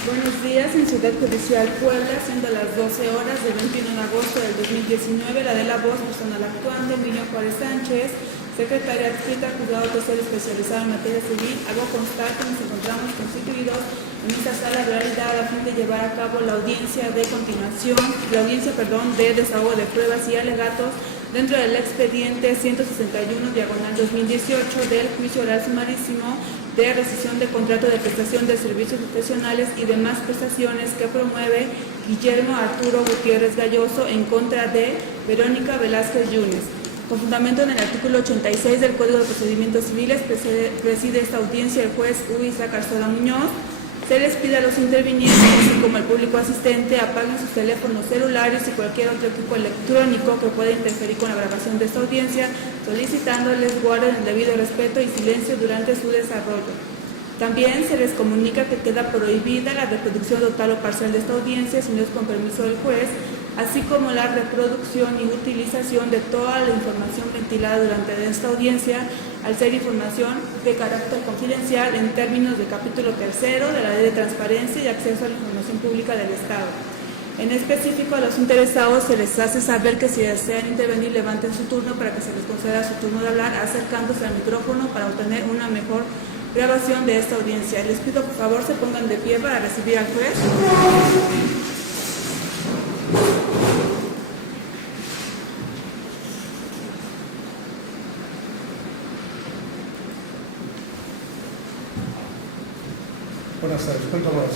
Buenos días, en Ciudad Judicial Puebla, siendo las 12 horas del 21 de agosto del 2019, la de la voz personal actuante, Emilio Juárez Sánchez, secretaria adscrita, juzgado tercero especializado en materia civil, hago constar que nos encontramos constituidos en esta sala de realidad a fin de llevar a cabo la audiencia de desahogo de pruebas y alegatos dentro del expediente 161 diagonal 2018 del juicio oral sumarísimo de rescisión de contrato de prestación de servicios profesionales y demás prestaciones que promueve Guillermo Arturo Gutiérrez Galloso en contra de Verónica Velázquez Yunes. Con fundamento en el artículo 86 del Código de Procedimientos Civiles, preside esta audiencia el juez Isaac Arzola Muñoz. Se les pide a los intervinientes, así como al público asistente, apaguen sus teléfonos celulares y cualquier otro equipo electrónico que pueda interferir con la grabación de esta audiencia, solicitándoles guarden el debido respeto y silencio durante su desarrollo. También se les comunica que queda prohibida la reproducción total o parcial de esta audiencia, si no es con permiso del juez, así como la reproducción y utilización de toda la información ventilada durante esta audiencia, al ser información de carácter confidencial en términos del capítulo 3 de la Ley de Transparencia y Acceso a la Información Pública del Estado. En específico, a los interesados se les hace saber que si desean intervenir, levanten su turno para que se les conceda su turno de hablar, acercándose al micrófono para obtener una mejor grabación de esta audiencia. Les pido por favor se pongan de pie para recibir al juez. Buenas tardes, cuento más.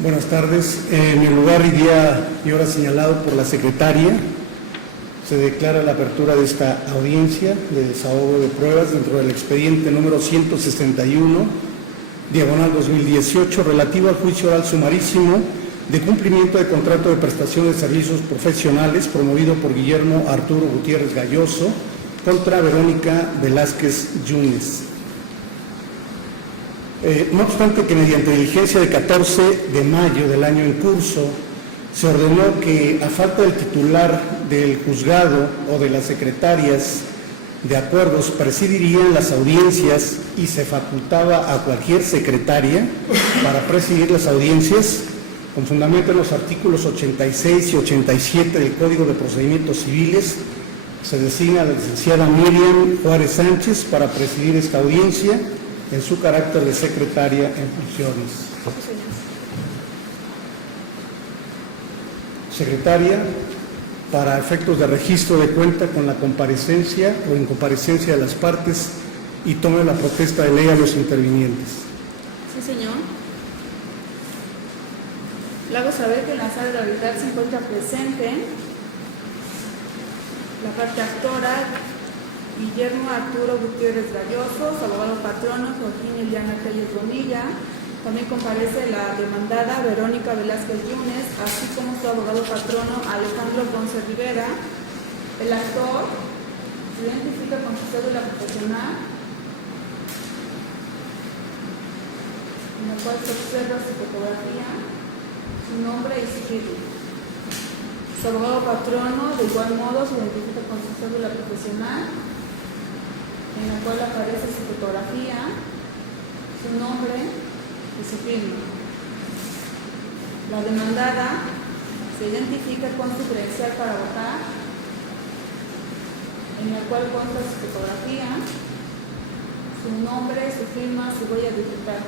Buenas tardes. En el lugar y día y hora señalado por la secretaria, se declara la apertura de esta audiencia de desahogo de pruebas dentro del expediente número 161, diagonal 2018, relativo al juicio oral sumarísimo de cumplimiento de contrato de prestación de servicios profesionales promovido por Guillermo Arturo Gutiérrez Galloso contra Verónica Velázquez Yunes. No obstante que mediante diligencia de 14 de mayo del año en curso se ordenó que, a falta del titular del juzgado o de las secretarias de acuerdos, presidirían las audiencias y se facultaba a cualquier secretaria para presidir las audiencias, con fundamento en los artículos 86 y 87 del Código de Procedimientos Civiles, se designa a la licenciada Miriam Juárez Sánchez para presidir esta audiencia en su carácter de secretaria en funciones. Secretaria, para efectos de registro de cuenta con la comparecencia o incomparecencia de las partes y tome la protesta de ley a los intervinientes. Sí, señor. Le hago saber que en la sala de la realidad se encuentra presente la parte actora Guillermo Arturo Gutiérrez Galloso, su abogado patrono, Joaquín Eliana Telles Bonilla. También comparece la demandada Verónica Velázquez Yunes, así como su abogado patrono Alejandro Ponce Rivera. El actor se identifica con su cédula profesional, en la cual se observa su fotografía, su nombre y su firma. Su abogado patrono, de igual modo, se identifica con su cédula profesional, en la cual aparece su fotografía, su nombre y su firma. La demandada se identifica con su credencial para votar, en la cual consta su fotografía, su nombre, su firma, su huella digital.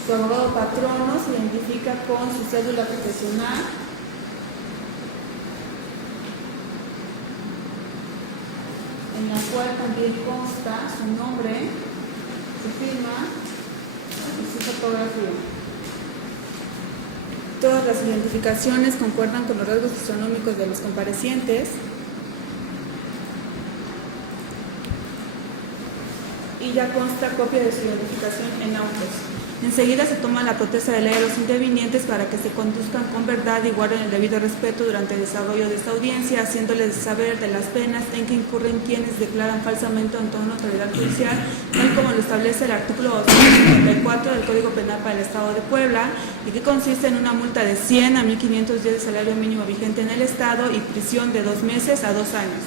Su abogado patrono se identifica con su cédula profesional, en la cual también consta su nombre, su firma y su fotografía. Todas las identificaciones concuerdan con los rasgos fisonómicos de los comparecientes. Y ya consta copia de su identificación en autos. Enseguida se toma la protesta de ley a los intervinientes para que se conduzcan con verdad y guarden el debido respeto durante el desarrollo de esta audiencia, haciéndoles saber de las penas en que incurren quienes declaran falsamente ante una autoridad judicial, tal como lo establece el artículo 254 del Código Penal para el Estado de Puebla, y que consiste en una multa de 100 a 1.500 días de salario mínimo vigente en el Estado y prisión de 2 meses a 2 años.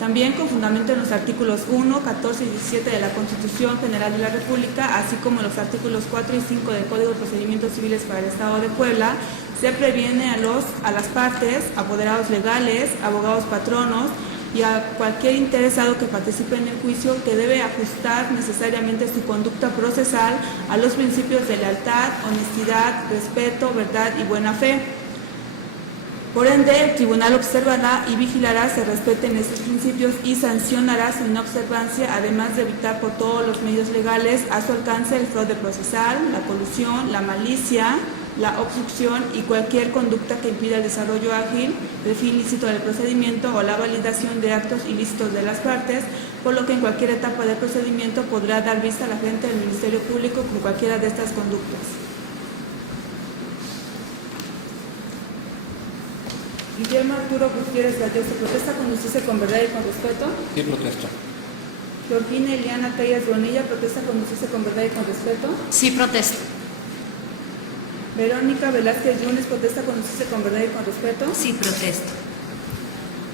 También con fundamento en los artículos 1, 14 y 17 de la Constitución General de la República, así como los artículos 4 y 5 del Código de Procedimientos Civiles para el Estado de Puebla, se previene a las partes, apoderados legales, abogados patronos y a cualquier interesado que participe en el juicio que debe ajustar necesariamente su conducta procesal a los principios de lealtad, honestidad, respeto, verdad y buena fe. Por ende, el tribunal observará y vigilará se respeten estos principios y sancionará su inobservancia, además de evitar por todos los medios legales a su alcance el fraude procesal, la colusión, la malicia, la obstrucción y cualquier conducta que impida el desarrollo ágil del fin lícito del procedimiento o la validación de actos ilícitos de las partes, por lo que en cualquier etapa del procedimiento podrá dar vista a la frente del Ministerio Público con cualquiera de estas conductas. Guillermo Arturo Gutiérrez Galloso, ¿protesta conducirse con verdad y con respeto? Sí, protesto. Georgina Eliana Tellas Bonilla, ¿protesta conducirse con verdad y con respeto? Sí, protesto. Verónica Velázquez Yunes, ¿protesta conducirse con verdad y con respeto? Sí, protesto.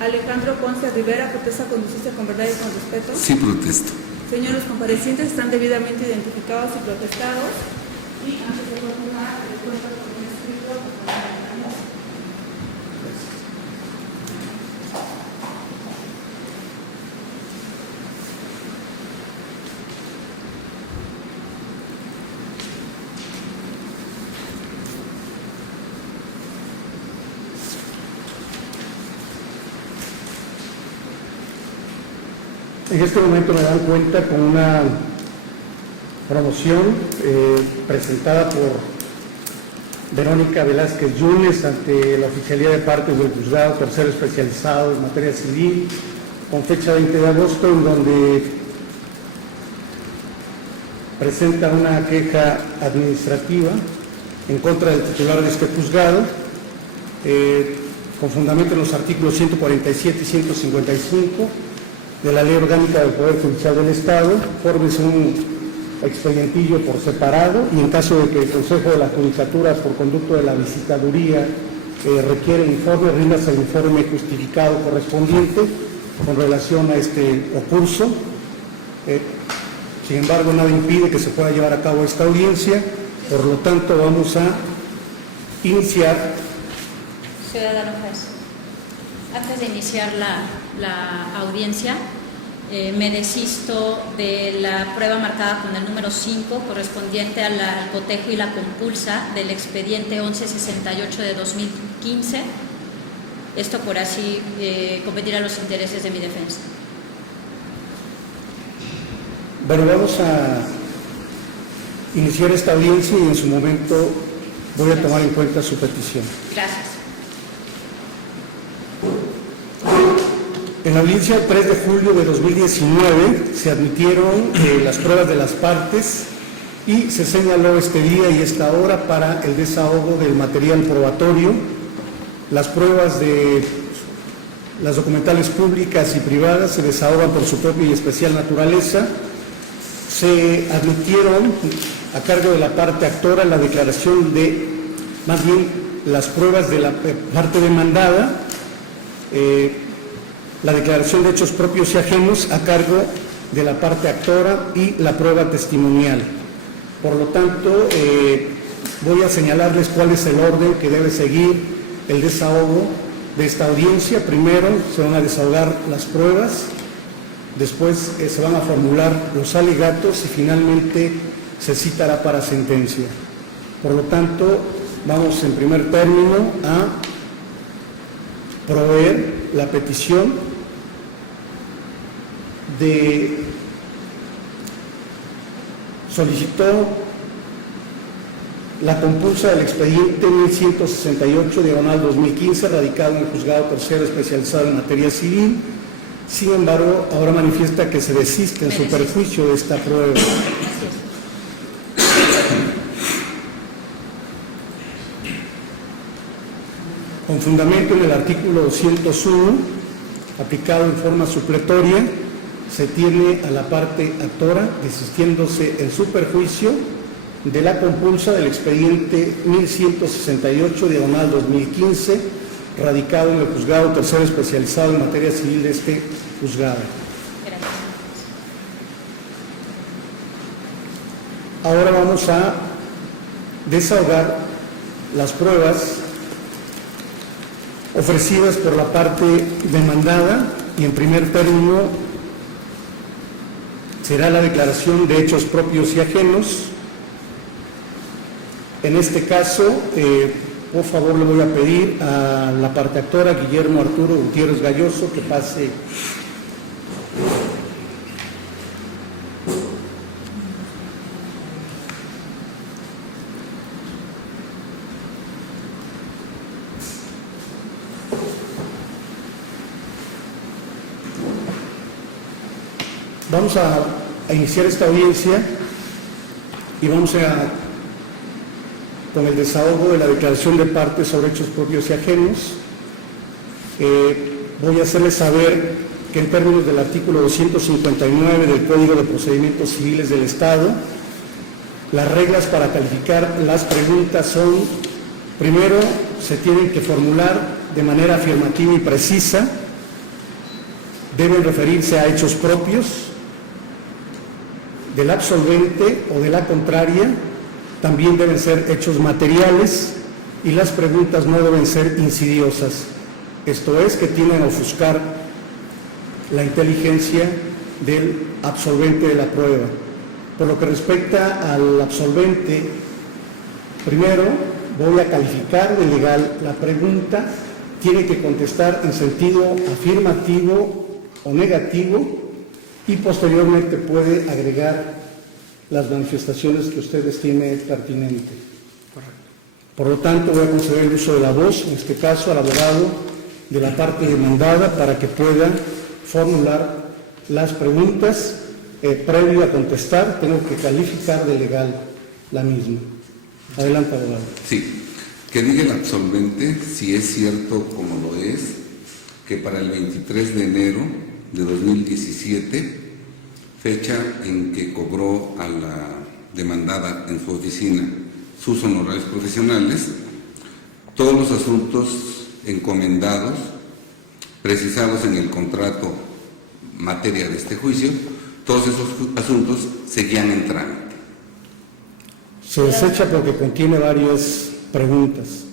Alejandro Ponce Rivera, ¿protesta conducirse con verdad y con respeto? Sí, protesto. Señores comparecientes, están debidamente identificados y protestados. Y antes de continuar, les cuento con un escrito con la mecanismo. En este momento me dan cuenta con una promoción presentada por Verónica Velázquez Yunes ante la Oficialía de Partes del Juzgado Tercero Especializado en Materia Civil, con fecha 20 de agosto, en donde presenta una queja administrativa en contra del titular de este juzgado, con fundamento en los artículos 147 y 155 de la Ley Orgánica del Poder Judicial del Estado. Fórmese un expedientillo por separado y en caso de que el Consejo de la Judicatura, por conducto de la visitaduría, requiere informe, ríndase el informe justificado correspondiente con relación a este ocurso. Sin embargo, nada impide que se pueda llevar a cabo esta audiencia, por lo tanto vamos a iniciar. Ciudadano juez, antes de iniciar la audiencia, me desisto de la prueba marcada con el número 5 correspondiente al cotejo y la compulsa del expediente 1168 de 2015, esto por así competir a los intereses de mi defensa. Bueno, vamos a iniciar esta audiencia y en su momento voy a tomar en cuenta su petición. Gracias. En la audiencia del 3 de julio de 2019 se admitieron las pruebas de las partes y se señaló este día y esta hora para el desahogo del material probatorio. Las pruebas de las documentales públicas y privadas se desahogan por su propia y especial naturaleza. Se admitieron a cargo de la parte actora la declaración de, más bien, las pruebas de la parte demandada, la declaración de hechos propios y ajenos a cargo de la parte actora y la prueba testimonial. Por lo tanto, voy a señalarles cuál es el orden que debe seguir el desahogo de esta audiencia. Primero se van a desahogar las pruebas, después se van a formular los alegatos y finalmente se citará para sentencia. Por lo tanto, vamos en primer término a proveer la petición la compulsa del expediente 1168, diagonal 2015, radicado en el Juzgado Tercero Especializado en Materia Civil. Sin embargo, ahora manifiesta que se desiste en su perjuicio de esta prueba. Con fundamento en el artículo 201, aplicado en forma supletoria, se tiene a la parte actora desistiéndose en su perjuicio de la compulsa del expediente 1168, diagonal 2015, radicado en el Juzgado Tercero Especializado en Materia Civil de este juzgado. Gracias. Ahora vamos a desahogar las pruebas ofrecidas por la parte demandada y en primer término será la declaración de hechos propios y ajenos. En este caso, por favor, le voy a pedir a la parte actora, Guillermo Arturo Gutiérrez Galloso, que pase. Vamos a iniciar esta audiencia y vamos con el desahogo de la declaración de partes sobre hechos propios y ajenos. Voy a hacerles saber que en términos del artículo 259 del Código de Procedimientos Civiles del Estado, las reglas para calificar las preguntas son: primero, se tienen que formular de manera afirmativa y precisa, deben referirse a hechos propios del absolvente o de la contraria, también deben ser hechos materiales y las preguntas no deben ser insidiosas, esto es, que tienden a ofuscar la inteligencia del absolvente de la prueba. Por lo que respecta al absolvente, primero voy a calificar de legal la pregunta, tiene que contestar en sentido afirmativo o negativo y posteriormente puede agregar las manifestaciones que usted estime pertinente. Por lo tanto, voy a conceder el uso de la voz, en este caso al abogado de la parte demandada, para que pueda formular las preguntas. Previo a contestar, tengo que calificar de legal la misma. Adelante, abogado. Sí, que diga el absolvente si es cierto, como lo es, que para el 23 de enero de 2017, fecha en que cobró a la demandada en su oficina sus honorarios profesionales, todos los asuntos encomendados, precisados en el contrato materia de este juicio, todos esos asuntos seguían en trámite. Se desecha porque contiene varias preguntas.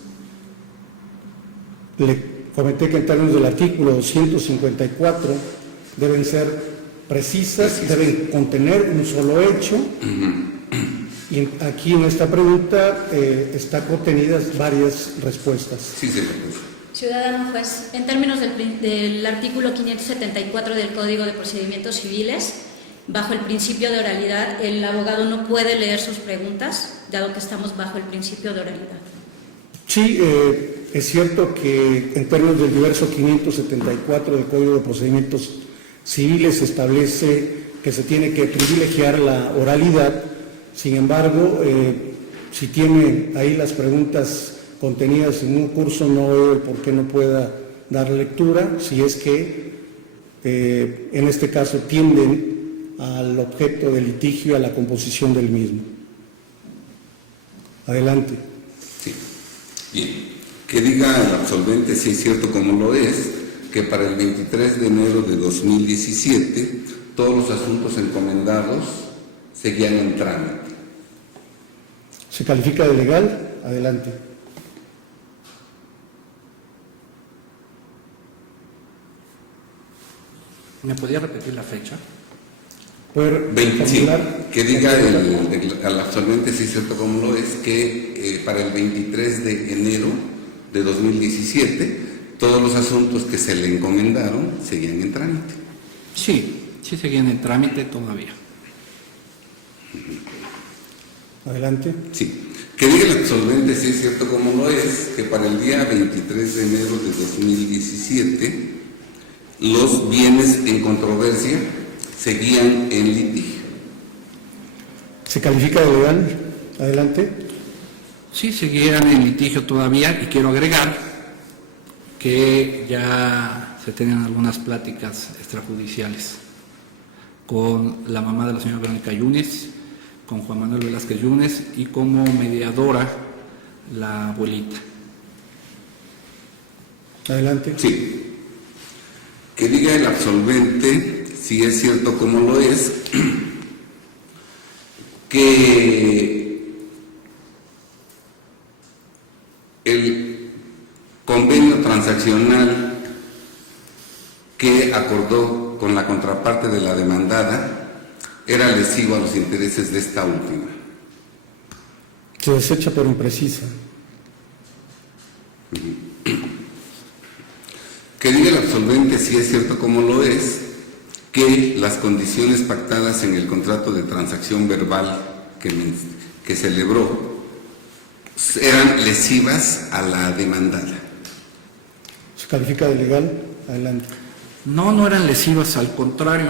Le comenté que en términos del artículo 254 deben ser precisas, deben contener un solo hecho. Y aquí en esta pregunta están contenidas varias respuestas. Sí, se puso. Ciudadano juez, en términos del artículo 574 del Código de Procedimientos Civiles, bajo el principio de oralidad, el abogado no puede leer sus preguntas, dado que estamos bajo el principio de oralidad. Sí, es cierto que en términos del diverso 574 del Código de Procedimientos Civiles establece que se tiene que privilegiar la oralidad. Sin embargo, si tiene ahí las preguntas contenidas en un curso, no veo el por qué no pueda dar lectura, si es que en este caso tienden al objeto del litigio y a la composición del mismo. Adelante. Sí. Bien. Que diga el absolvente si es cierto, como lo es, que para el 23 de enero de 2017 todos los asuntos encomendados seguían en trámite. ¿Se califica de legal? Adelante. ¿Me podría repetir la fecha? 25. Que diga al absolvente si es cierto, como lo es, que para el 23 de enero de 2017 todos los asuntos que se le encomendaron seguían en trámite. Sí, sí seguían en trámite todavía. Adelante. Sí. Que diga el absolvente, si es cierto como lo es, que para el día 23 de enero de 2017 los bienes en controversia seguían en litigio. ¿Se califica de legal? Adelante. Sí, seguían en litigio todavía y quiero agregar que ya se tenían algunas pláticas extrajudiciales con la mamá de la señora Verónica Yunes, con Juan Manuel Velázquez Yunes y como mediadora la abuelita. Adelante. Sí. Que diga el absolvente, si es cierto como lo es, que el convenio transaccional que acordó con la contraparte de la demandada era lesivo a los intereses de esta última. Se desecha por imprecisa. Que diga el absolvente, si es cierto como lo es, que las condiciones pactadas en el contrato de transacción verbal que celebró eran lesivas a la demandada. ¿Se califica de legal? Adelante. No eran lesivas, al contrario,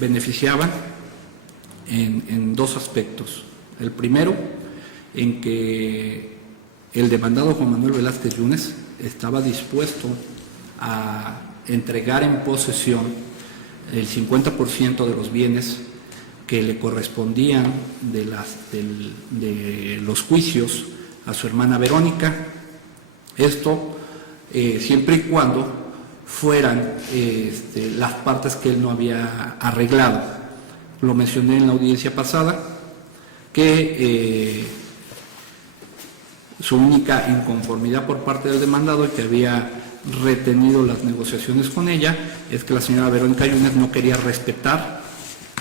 beneficiaban en dos aspectos. El primero, en que el demandado Juan Manuel Velázquez Yunes estaba dispuesto a entregar en posesión el 50% de los bienes que le correspondían de los juicios a su hermana Verónica. Esto siempre y cuando fueran las partes que él no había arreglado. Lo mencioné en la audiencia pasada, que su única inconformidad por parte del demandado y que había retenido las negociaciones con ella es que la señora Verónica Yunes no quería respetar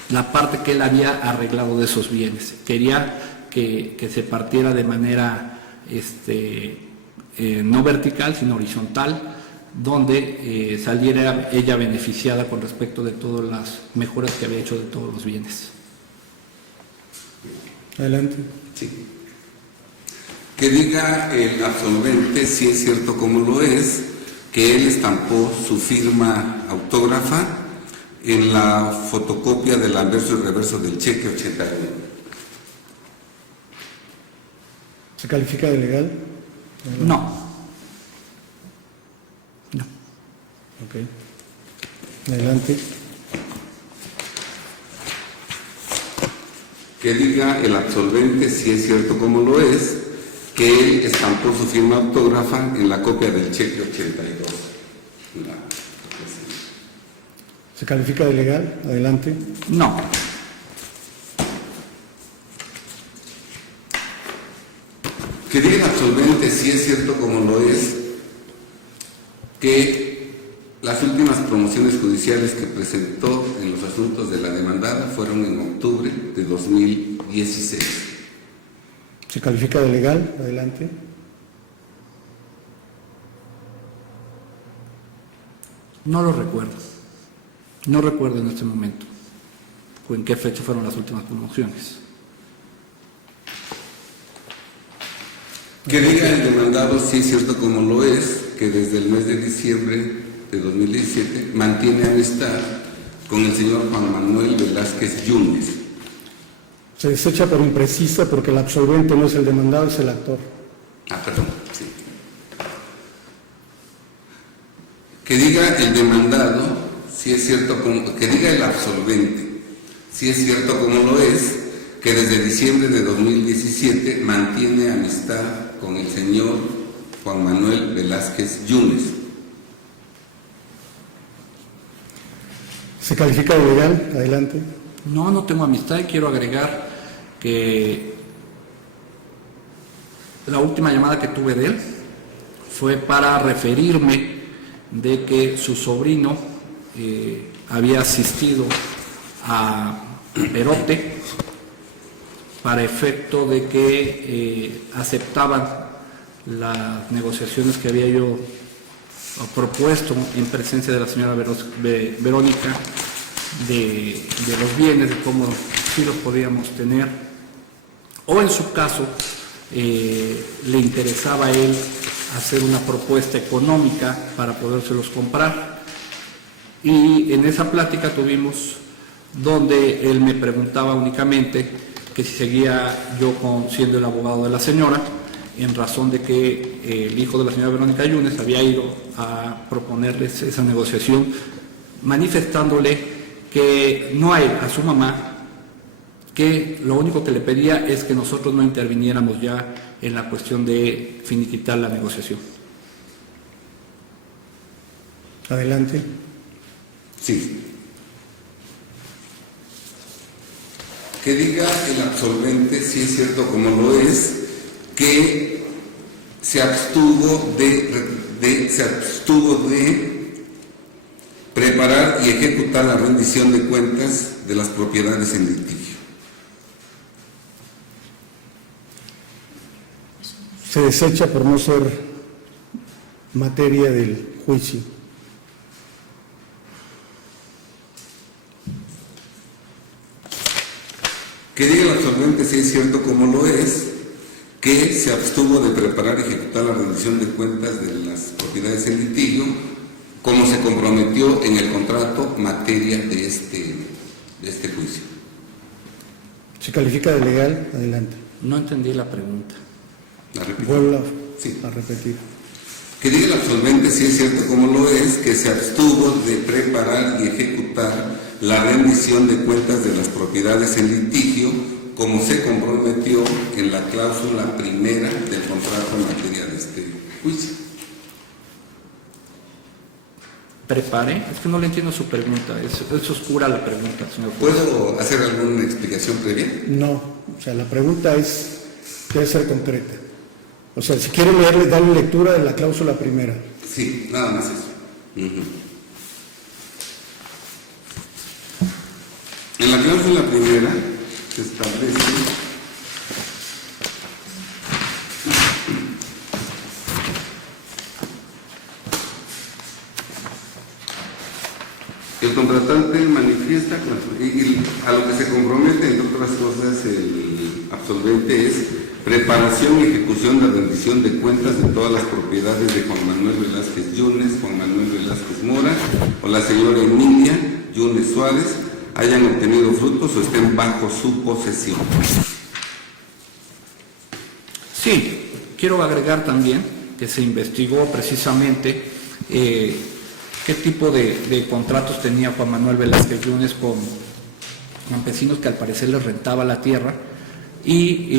la parte que él había arreglado de esos bienes. Quería que se partiera de manera no vertical, sino horizontal, donde saliera ella beneficiada con respecto de todas las mejoras que había hecho de todos los bienes. Adelante. Sí. Que diga el absolvente, si es cierto como lo es, que él estampó su firma autógrafa en la fotocopia del anverso y reverso del cheque 81. ¿Se califica de legal? Adelante. No. Ok. Adelante. Que diga el absolvente, si es cierto como lo es, que él estampó su firma autógrafa en la copia del cheque 82. ¿Se califica de legal? Adelante. No. Que diga el absolvente, si es cierto como lo es, que las últimas promociones judiciales que presentó en los asuntos de la demandada fueron en octubre de 2016. ¿Se califica de legal? Adelante. No lo recuerdo. No recuerdo en este momento o en qué fecha fueron las últimas promociones. Que diga el demandado, si es cierto como lo es, que desde el mes de diciembre de 2017 mantiene amistad con el señor Juan Manuel Velázquez Yunes. Se desecha por imprecisa porque el absolvente no es el demandado, es el actor. Perdón, sí. Que diga el demandado, si es cierto como, que diga el absolvente, si es cierto como lo es, que desde diciembre de 2017 mantiene amistad con el señor Juan Manuel Velázquez Yunes. ¿Se califica de legal? Adelante. No tengo amistad y quiero agregar que la última llamada que tuve de él fue para referirme de que su sobrino había asistido a Perote para efecto de que aceptaban las negociaciones que había yo propuesto en presencia de la señora Verónica de los bienes, de cómo sí los podíamos tener o en su caso le interesaba a él hacer una propuesta económica para podérselos comprar. Y en esa plática tuvimos donde él me preguntaba únicamente que si seguía yo siendo el abogado de la señora, en razón de que el hijo de la señora Verónica Yunes había ido a proponerles esa negociación, manifestándole que no a él, a su mamá, que lo único que le pedía es que nosotros no interviniéramos ya en la cuestión de finiquitar la negociación. Adelante. Sí. Que diga el absolvente, si es cierto como lo es, que se abstuvo de preparar y ejecutar la rendición de cuentas de las propiedades en litigio. Se desecha por no ser materia del juicio. Que diga el absolvente, si es cierto como lo es, que se abstuvo de preparar y ejecutar la rendición de cuentas de las propiedades en litigio, como se comprometió en el contrato materia de este juicio. ¿Se califica de legal? Adelante. No entendí la pregunta. ¿La repito? Vuelvo Sí. a repetir. Que diga el absolvente, si es cierto como lo es, que se abstuvo de preparar y ejecutar la rendición de cuentas de las propiedades en litigio, como se comprometió en la cláusula primera del contrato en materia de este juicio. ¿Prepare? Es que no le entiendo su pregunta, es oscura la pregunta, señor juez. ¿Puedo hacer alguna explicación previa? No, o sea, la pregunta debe ser concreta. O sea, si quiere leerle, darle lectura de la cláusula primera. Sí, nada más eso. En la cláusula primera se establece el contratante manifiesta y a lo que se compromete, entre otras cosas, el absolvente es preparación y ejecución de rendición de cuentas de todas las propiedades de Juan Manuel Velázquez Yunes, Juan Manuel Velázquez Mora o la señora Emilia Yunes Suárez hayan obtenido frutos o estén bajo su posesión. Sí, quiero agregar también que se investigó precisamente qué tipo de contratos tenía Juan Manuel Velázquez Yunes con campesinos que al parecer les rentaba la tierra, y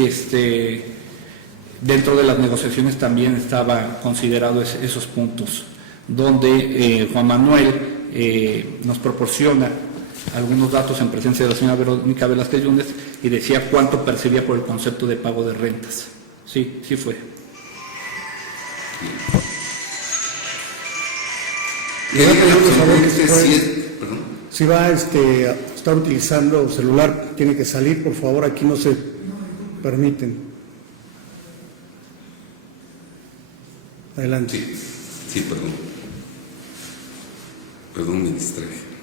dentro de las negociaciones también estaba considerado esos puntos, donde Juan Manuel nos proporciona algunos datos en presencia de la señora Verónica Velázquez Yunes y decía cuánto percibía por el concepto de pago de rentas. Sí, sí fue. Si va a estar utilizando celular, tiene que salir, por favor, aquí no se permiten. Adelante. Sí, perdón. Perdón, me distraje.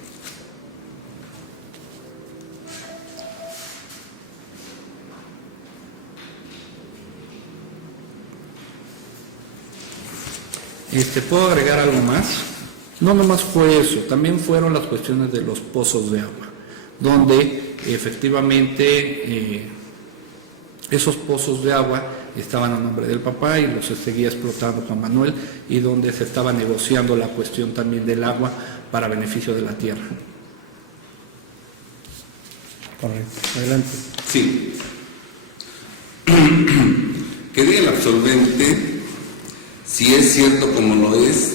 ¿Puedo agregar algo más? No nomás fue eso, también fueron las cuestiones de los pozos de agua, donde efectivamente esos pozos de agua estaban a nombre del papá y los seguía explotando Juan Manuel, y donde se estaba negociando la cuestión también del agua para beneficio de la tierra. Correcto. Adelante. Sí. Que diga el absolvente, si es cierto como lo es,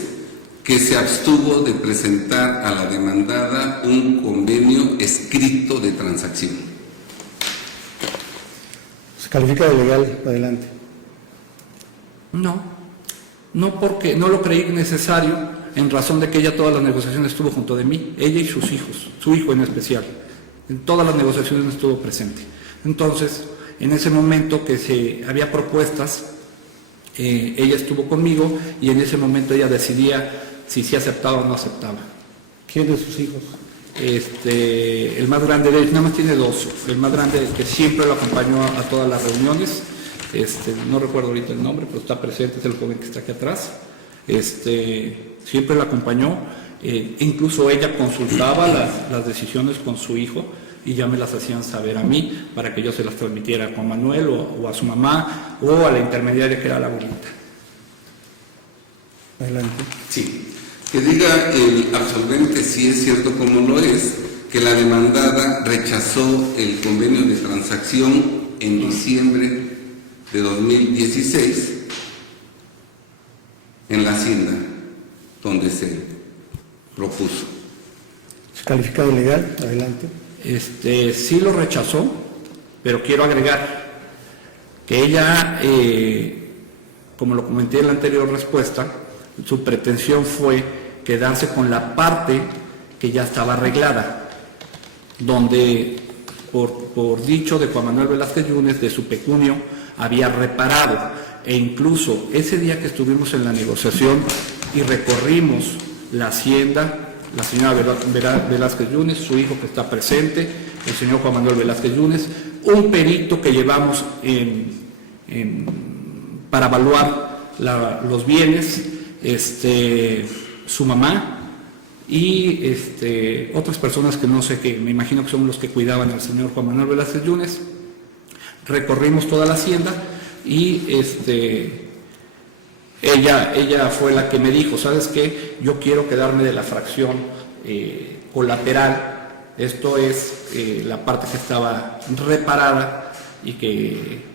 que se abstuvo de presentar a la demandada un convenio escrito de transacción. ¿Se califica de legal? Adelante. No porque no lo creí necesario, en razón de que ella todas las negociaciones estuvo junto de mí, ella y sus hijos, su hijo en especial. En todas las negociaciones estuvo presente. Entonces, en ese momento que había propuestas, ella estuvo conmigo y en ese momento ella decidía si aceptaba o no aceptaba. ¿Quién de sus hijos? El más grande de ellos, nada más tiene dos. El más grande, que siempre lo acompañó a todas las reuniones, no recuerdo ahorita el nombre, pero está presente, es el joven que está aquí atrás. Siempre lo acompañó, incluso ella consultaba las decisiones con su hijo y ya me las hacían saber a mí para que yo se las transmitiera a Juan Manuel o a su mamá o a la intermediaria que era la abuelita. Adelante. Sí, que diga el absolvente, si es cierto como lo es, que la demandada rechazó el convenio de transacción en diciembre de 2016 en la Hacienda, donde se propuso. ¿Se califica de ilegal? Adelante. Sí lo rechazó, pero quiero agregar que ella, como lo comenté en la anterior respuesta, su pretensión fue quedarse con la parte que ya estaba arreglada, donde por dicho de Juan Manuel Velázquez Yunes, de su pecunio, había reparado, e incluso ese día que estuvimos en la negociación y recorrimos la hacienda, la señora Velázquez Yunes, su hijo que está presente, el señor Juan Manuel Velázquez Yunes, un perito que llevamos para evaluar los bienes, su mamá y otras personas que no sé, que me imagino que son los que cuidaban al señor Juan Manuel Velázquez Yunes. Recorrimos toda la hacienda y ella fue la que me dijo, ¿sabes qué? Yo quiero quedarme de la fracción colateral, esto es la parte que estaba reparada, y que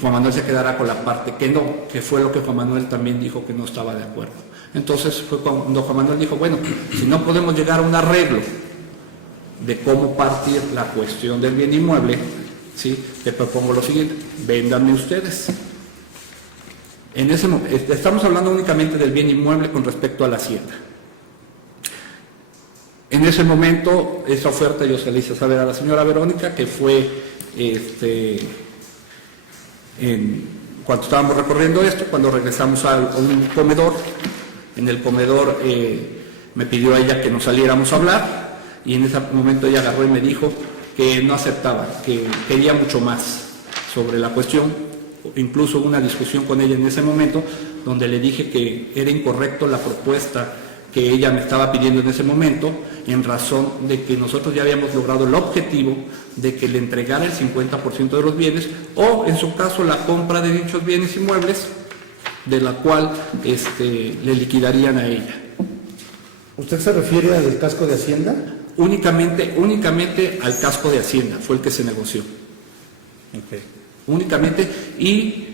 Juan Manuel se quedará con la parte que no, que fue lo que Juan Manuel también dijo que no estaba de acuerdo. Entonces fue cuando Juan Manuel dijo, bueno, si no podemos llegar a un arreglo de cómo partir la cuestión del bien inmueble, ¿sí? Te propongo lo siguiente, véndanme ustedes. Estamos hablando únicamente del bien inmueble con respecto a la hacienda. En ese momento, esa oferta yo se la hice saber a la señora Verónica, que fue cuando estábamos recorriendo esto, cuando regresamos a un comedor. En el comedor me pidió a ella que nos saliéramos a hablar, y en ese momento ella agarró y me dijo que no aceptaba, que quería mucho más sobre la cuestión. Incluso hubo una discusión con ella en ese momento, donde le dije que era incorrecto la propuesta que ella me estaba pidiendo en ese momento, en razón de que nosotros ya habíamos logrado el objetivo de que le entregara el 50% de los bienes, o en su caso la compra de dichos bienes inmuebles, de la cual le liquidarían a ella. ¿Usted se refiere al del casco de Hacienda? Únicamente al casco de Hacienda fue el que se negoció. Okay. Únicamente, y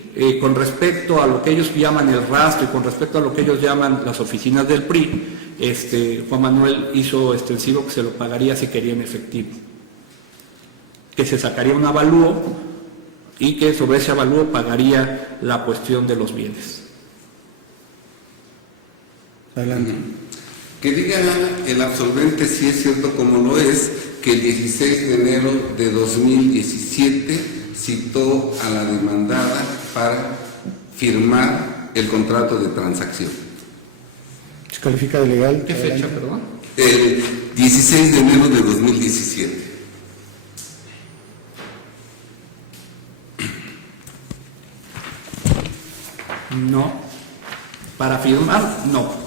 con respecto a lo que ellos llaman el rastro y con respecto a lo que ellos llaman las oficinas del PRI, Juan Manuel hizo extensivo que se lo pagaría si quería en efectivo, que se sacaría un avalúo y que sobre ese avalúo pagaría la cuestión de los bienes. Adelante. Que diga el absolvente, si es cierto como lo es, que el 16 de enero de 2017 citó a la demandada para firmar el contrato de transacción. ¿Se califica de legal? ¿Qué fecha, perdón? El 16 de enero de 2017. No. Para firmar, no.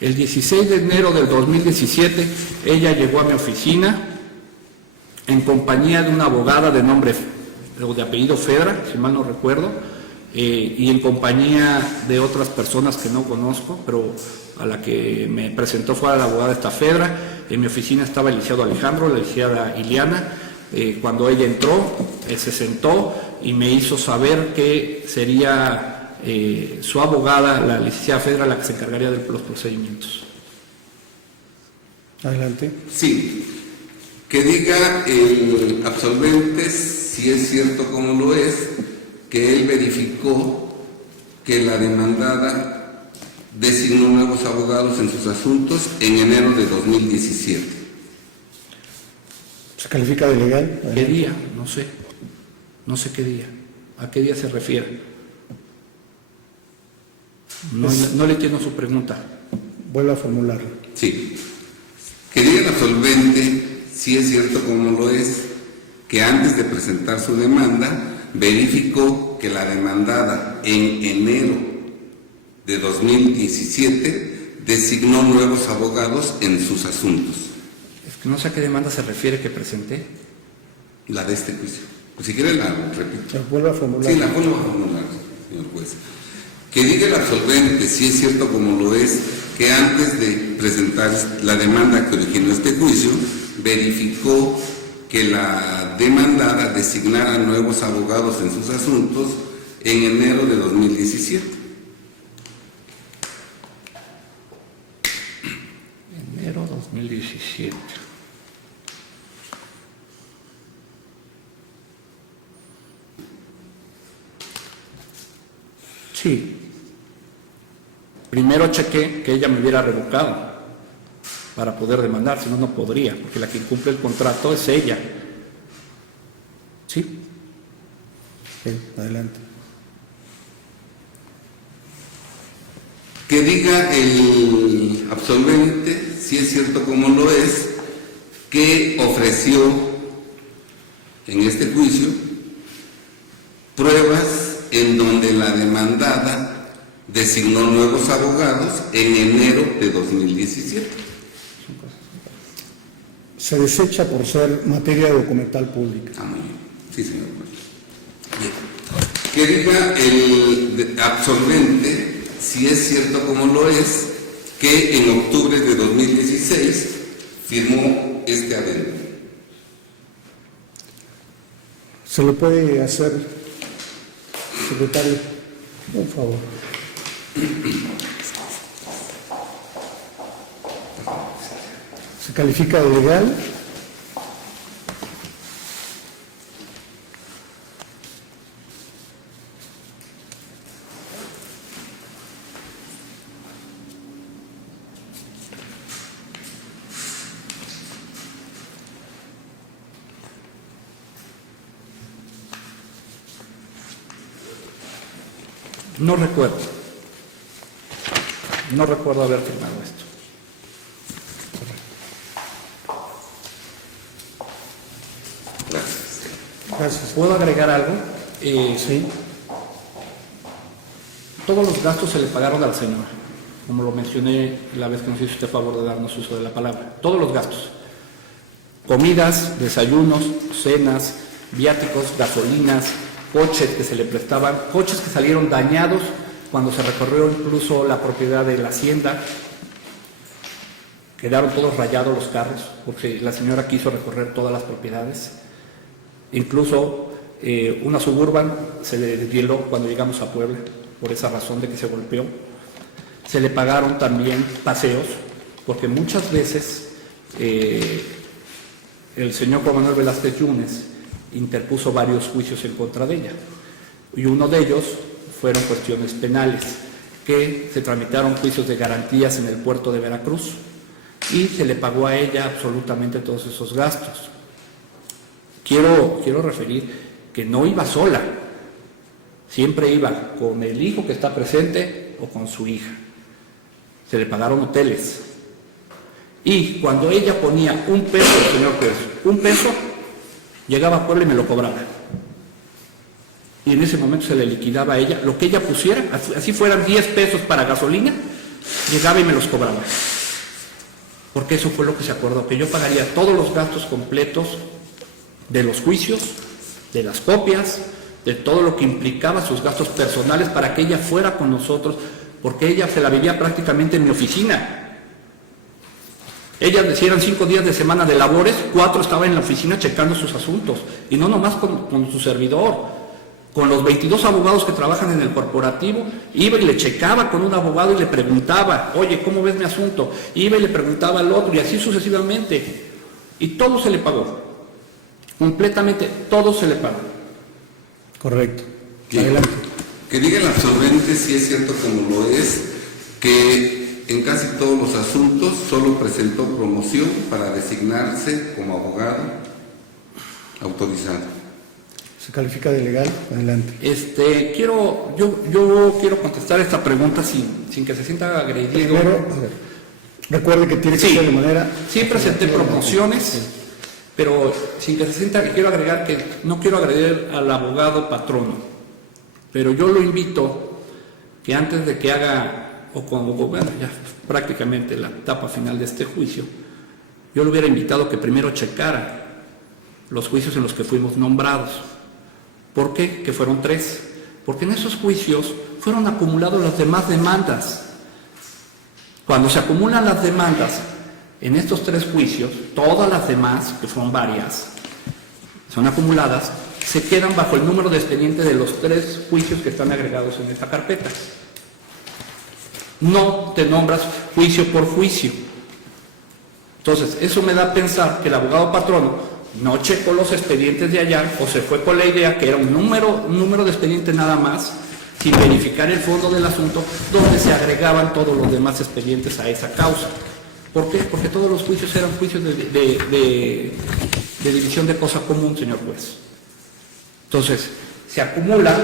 El 16 de enero del 2017, ella llegó a mi oficina en compañía de una abogada de nombre o de apellido Fedra, si mal no recuerdo, y en compañía de otras personas que no conozco, pero a la que me presentó fue la abogada esta Fedra. En mi oficina estaba el licenciado Alejandro, la licenciada Iliana. Cuando ella entró, se sentó y me hizo saber que sería su abogada, la licenciada Fedra, la que se encargaría de los procedimientos. Adelante. Sí. Que diga el absolvente, si es cierto como lo es, que él verificó que la demandada designó nuevos abogados en sus asuntos en enero de 2017. ¿Se califica de legal? Adelante. ¿Qué día? No sé. No sé qué día. ¿A qué día se refiere? No le entiendo su pregunta. Vuelvo a formularla. Sí. Que diga el absolvente, si es cierto como lo es, que antes de presentar su demanda, verificó que la demandada en enero de 2017 designó nuevos abogados en sus asuntos. Es que no sé a qué demanda se refiere que presenté. La de este juicio. Pues si quiere la repito. Se vuelve a formular. Sí, la vuelvo a formular, señor juez. Que diga el absolvente, si es cierto como lo es, que antes de presentar la demanda que originó este juicio, verificó que la demandada designara nuevos abogados en sus asuntos en enero de 2017. Enero 2017. Sí. Primero chequé que ella me hubiera revocado para poder demandar, si no, no podría, porque la que incumple el contrato es ella. ¿Sí? Sí, adelante. Que diga el absolvente, si es cierto como lo es, que ofreció en este juicio pruebas en donde la demandada designó nuevos abogados en enero de 2017. Se desecha por ser materia documental pública. Ah, muy bien. Sí, señor juez. Bien. Que diga el absolvente, si es cierto como lo es, que en octubre de 2016 firmó este adendo. ¿Se lo puede hacer, secretario? Por favor. ¿Se califica de legal? No recuerdo. No recuerdo haber firmado esto. Gracias. ¿Puedo agregar algo? Sí. Todos los gastos se le pagaron al señor, como lo mencioné la vez que nos hizo usted favor de darnos uso de la palabra. Todos los gastos. Comidas, desayunos, cenas, viáticos, gasolinas, coches que se le prestaban, coches que salieron dañados cuando se recorrió incluso la propiedad de la hacienda. Quedaron todos rayados los carros, porque la señora quiso recorrer todas las propiedades. Incluso una Suburban se le desvieló cuando llegamos a Puebla, por esa razón de que se golpeó. Se le pagaron también paseos, porque muchas veces el señor Juan Manuel Velázquez Yunes interpuso varios juicios en contra de ella. Y uno de ellos fueron cuestiones penales, que se tramitaron juicios de garantías en el puerto de Veracruz y se le pagó a ella absolutamente todos esos gastos. Quiero referir que no iba sola, siempre iba con el hijo que está presente o con su hija. Se le pagaron hoteles. Y cuando ella ponía un peso, señor juez, un peso, llegaba a Puebla y me lo cobraba. Y en ese momento se le liquidaba a ella lo que ella pusiera, así fueran 10 pesos para gasolina, llegaba y me los cobraba. Porque eso fue lo que se acordó, que yo pagaría todos los gastos completos de los juicios, de las copias, de todo lo que implicaba sus gastos personales para que ella fuera con nosotros, porque ella se la vivía prácticamente en mi oficina. Ella decía eran 5 días de semana de labores, 4 estaba en la oficina checando sus asuntos, y no nomás con su servidor, con los 22 abogados que trabajan en el corporativo. Iba y le checaba con un abogado y le preguntaba, oye, ¿cómo ves mi asunto? Iba y le preguntaba al otro, y así sucesivamente, y todo se le pagó, completamente todo se le pagó. Correcto. Bien. Adelante. Que diga el absolvente, si es cierto como lo es, que en casi todos los asuntos solo presentó promoción para designarse como abogado autorizado. ¿Se califica de legal? Adelante. Yo quiero contestar esta pregunta sin que se sienta agredido. Primero, a ver, Recuerde que tiene que ser de manera... Sí presenté promociones, pero sin que se sienta que quiero agregar que no quiero agredir al abogado patrono, pero yo lo invito que antes de que haga, o cuando, bueno, ya prácticamente la etapa final de este juicio, yo lo hubiera invitado que primero checara los juicios en los que fuimos nombrados. ¿Por qué? Que fueron 3. Porque en esos juicios fueron acumuladas las demás demandas. Cuando se acumulan las demandas en estos 3 juicios, todas las demás, que son varias, son acumuladas, se quedan bajo el número de expediente de los 3 juicios que están agregados en esta carpeta. No te nombras juicio por juicio. Entonces, eso me da a pensar que el abogado patrono no checó los expedientes de allá o se fue con la idea que era un número de expediente nada más, sin verificar el fondo del asunto, donde se agregaban todos los demás expedientes a esa causa. ¿Por qué? Porque todos los juicios eran juicios de división de cosa común, señor juez. Entonces, se acumulan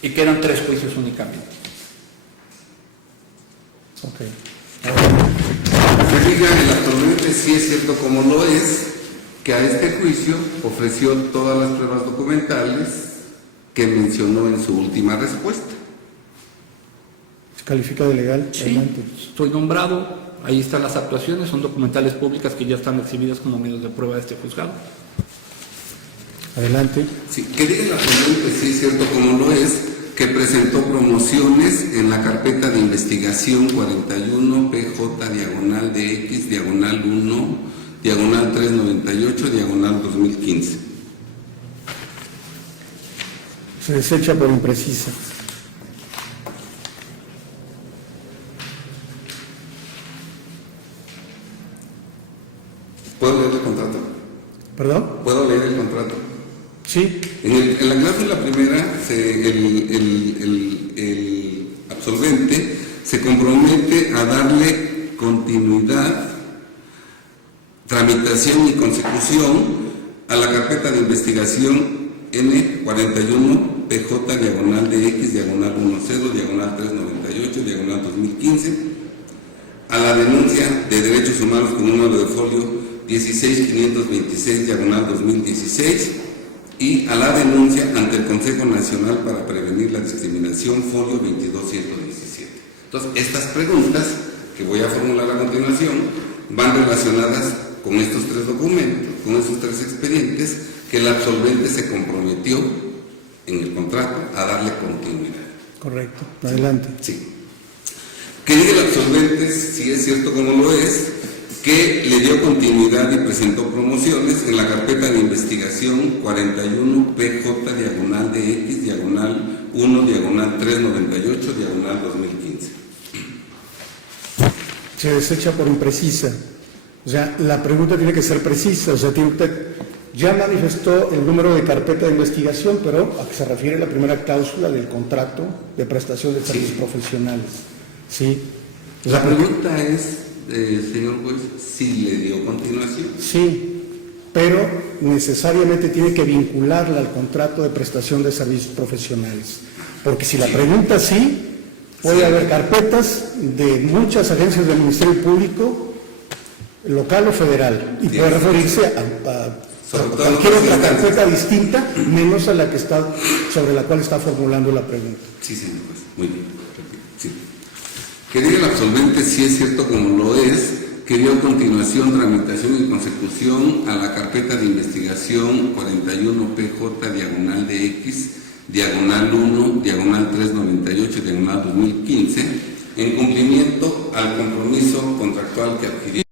y quedan 3 juicios únicamente. Ok. Se diga el absolvente, sí es cierto como lo es, que a este juicio ofreció todas las pruebas documentales que mencionó en su última respuesta. ¿Se califica de legal? Sí, Adelante. estoy nombrado, ahí están las actuaciones, son documentales públicas que ya están exhibidas como medios de prueba de este juzgado. Adelante. Sí, que diga el absolvente, sí es cierto como lo es, que presentó promociones en la carpeta de investigación 41 PJ diagonal DX diagonal 1 diagonal 398 diagonal 2015. Se desecha por imprecisa. ¿Puedo leer el contrato? ¿Perdón? ¿Puedo leer el contrato? Sí. En la cláusula primera, el absolvente se compromete a darle continuidad, tramitación y consecución a la carpeta de investigación N41 PJ diagonal DX diagonal 10 diagonal 398 diagonal 2015 a la denuncia de derechos humanos con número de folio 16526 diagonal 2016 y a la denuncia ante el Consejo Nacional para Prevenir la Discriminación folio 22117. Entonces, estas preguntas que voy a formular a continuación van relacionadas con estos 3 documentos, con estos 3 expedientes que el absolvente se comprometió en el contrato a darle continuidad. Correcto. Adelante. Sí. Que diga el absolvente, si es cierto como lo es, que le dio continuidad y presentó promociones en la carpeta de investigación 41 PJ diagonal DX diagonal 1 diagonal 398 diagonal 2015. Se desecha por imprecisa. O sea, la pregunta tiene que ser precisa. O sea, usted ya manifestó el número de carpeta de investigación, pero ¿a qué se refiere la primera cláusula del contrato de prestación de servicios profesionales? Sí. La pregunta es, señor juez, si le dio continuación. Sí, pero necesariamente tiene que vincularla al contrato de prestación de servicios profesionales. Porque si la pregunta sí, puede haber carpetas de muchas agencias del Ministerio Público, local o federal, y puede referirse a cualquier otra carpeta distinta, menos a la que está, sobre la cual está formulando la pregunta. Sí, señor juez, muy bien. Sí. Que diga el absolvente, si es cierto como lo es, que dio continuación, tramitación y consecución a la carpeta de investigación 41 PJ diagonal DX diagonal 1 diagonal 398 diagonal 2015 en cumplimiento al compromiso contractual que adquirió